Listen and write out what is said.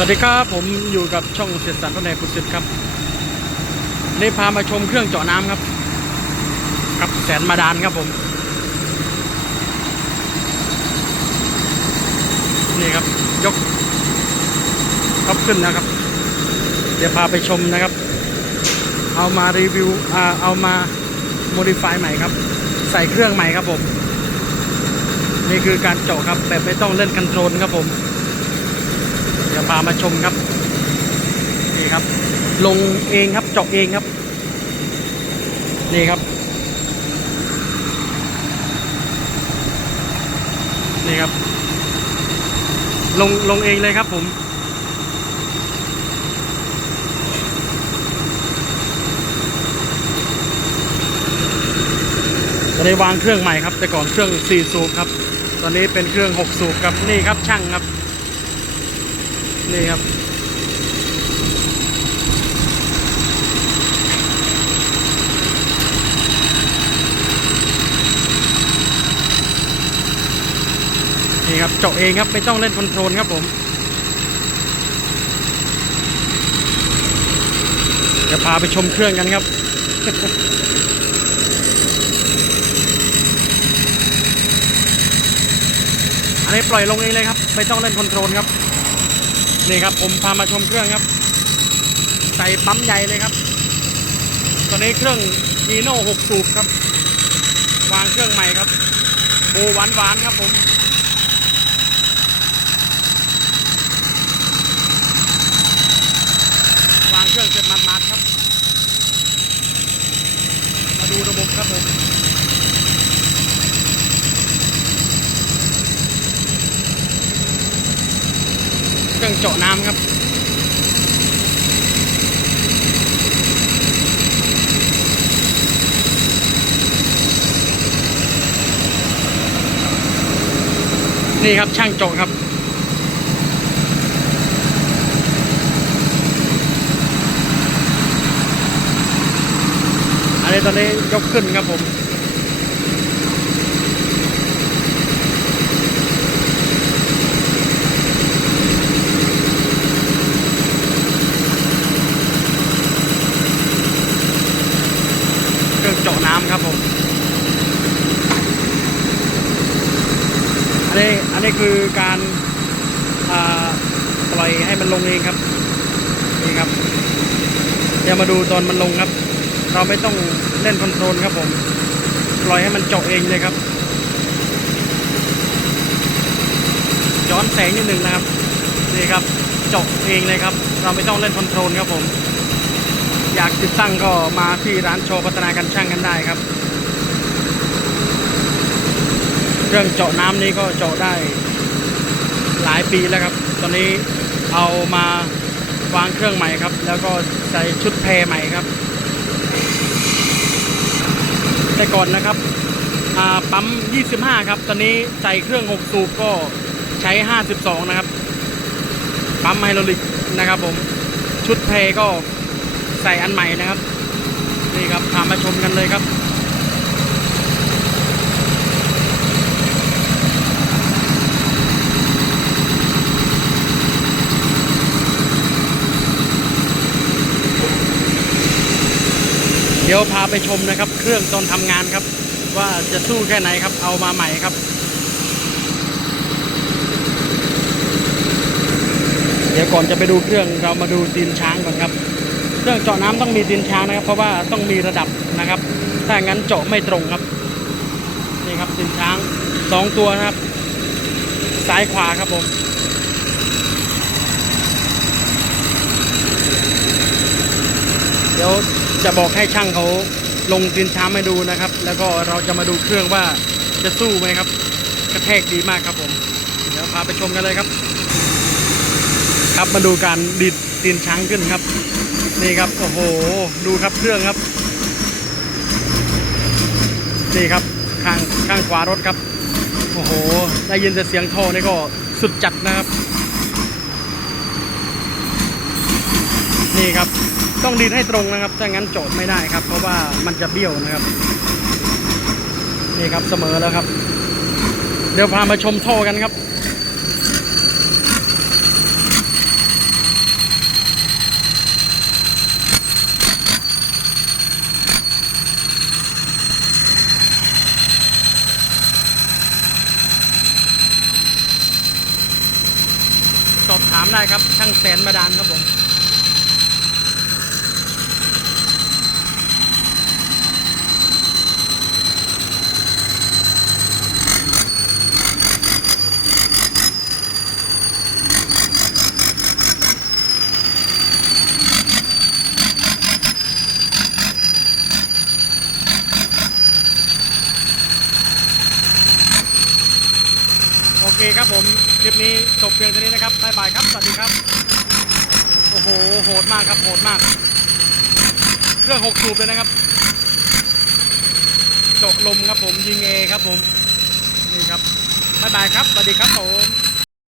สวัสดีครับ ผมอยู่กับช่องเสียสันพระในพุทธิ์ครับได้พามาชมเครื่องเจาะน้ำครับ กับแสนมาดานครับผม นี่ครับ ยกท็อปขึ้นนะครับ เดี๋ยวพาไปชมนะครับ เอามารีวิวอ่าเอามาโมดิฟายใหม่ครับ ใส่เครื่องใหม่ครับผม นี่คือการเจาะครับแบบไม่ต้องเล่นคอนโทรลครับผม พามาชมครับนี่ครับ ลงเองครับเจาะเองครับ นี่ครับ นี่ครับ ลงลงเองเลยครับผมจะได้วางเครื่องใหม่ครับ แต่ก่อนเครื่อง 4 สูบครับ ตอนนี้เป็นเครื่อง 6 สูบครับนี่ครับช่างครับ นี่ครับ นี่ครับเจาะเองครับ ไม่ต้องเล่นคอนโทรลครับผมจะพาไปชมเครื่องกันครับอันนี้ปล่อยลงเองเลยครับ ไม่ต้องเล่นคอนโทรลครับ นี่ครับผมพามาชมเครื่องครับ ใส่ปั๊มใหญ่เลยครับ ตอนนี้เครื่องมีโน่หกสูบครับ วางเครื่องใหม่ครับโบหวานหวานครับผม วางเครื่องเสร็จมัดๆครับ มาดูระบบครับผม เจาะน้ำครับนี่ครับช่างเจาะครับ อันนี้ตอนนี้ยกขึ้นครับผม เครื่องเจาะน้ำครับผม อั นี้อันนี้คือการปล่อยให้มันลงเองครับนี่ครับเดี๋ยวมาดูตอนมันลงครับ เราไม่ต้องเล่นคอนโทรลครับผมปล่อยให้มันเจาะเองเลยครับย้อนแสงนิดหนึ่งนะครับนี่ครับเจาะเองเลยครับ เราไม่ต้องเล่นคอนโทรลครับผม อยากติดตั้งก็มาที่ร้านโชว์พัฒนาการช่างกันได้ครับ เครื่องเจาะน้ำนี้ก็เจาะได้หลายปีแล้วครับ ตอนนี้เอามาวางเครื่องใหม่ครับ แล้วก็ใส่ชุดแพรใหม่ครับ แต่ก่อนนะครับอ่าปั๊ม 25 ครับ ตอนนี้ใส่เครื่อง 6 สูบก็ใช้ 52 นะครับ ปั๊มไฮดรอลิกนะครับผม ชุดเพลก็ใส่อันใหม่นะครับ นี่ครับพามาชมกันเลยครับ เดี๋ยวพาไปชมนะครับ เครื่องตอนทำงานครับ ว่าจะสู้แค่ไหนครับ เอามาใหม่ครับ เดี๋ยวก่อนจะไปดูเครื่องเรามาดูตีนช้างก่อนครับ เครื่องเจาะน้ำต้องมีตีนช้างนะครับ เพราะว่าต้องมีระดับนะครับ ถ้างั้นเจาะไม่ตรงครับนี่ครับตีนช้างสองตัวนะครับ ซ้ายขวาครับผมเดี๋ยว จะบอกให้ช่างเขาลงตีนช้างให้ดูนะครับ แล้วก็เราจะมาดูเครื่องว่าจะสู้ไหมครับ กระแทกดีมากครับผม เดี๋ยวพาไปชมกันเลยครับ ครับมาดูการดิดตีนช้างขึ้นครับ นี่ครับโอ้โหดูครับเครื่องครับนี่ครับข้างข้างขวารถครับโอ้โหได้ยินแต่เสียงท่อนี่ก็สุดจัดนะครับ นี่ครับ ต้องดินให้ตรงนะครับถ้างั้นโจทย์ไม่ได้ครับ เพราะว่ามันจะเบี้ยวนะครับ นี่ครับเสมอแล้วครับ เดี๋ยวพามาชมโท่อกันครับสอบถามได้ครับช่างแสนมาดานครับผม เคครับผม คลิปนี้จบเพียงเท่านี้นะครับบายบายครับ สวัสดีครับ โอ้โห โหดมากครับ โหดมาก เครื่องหกสูบเลยนะครับเจาะลมครับผม ยิงเอครับผม นี่ครับบายบายครับ สวัสดีครับผม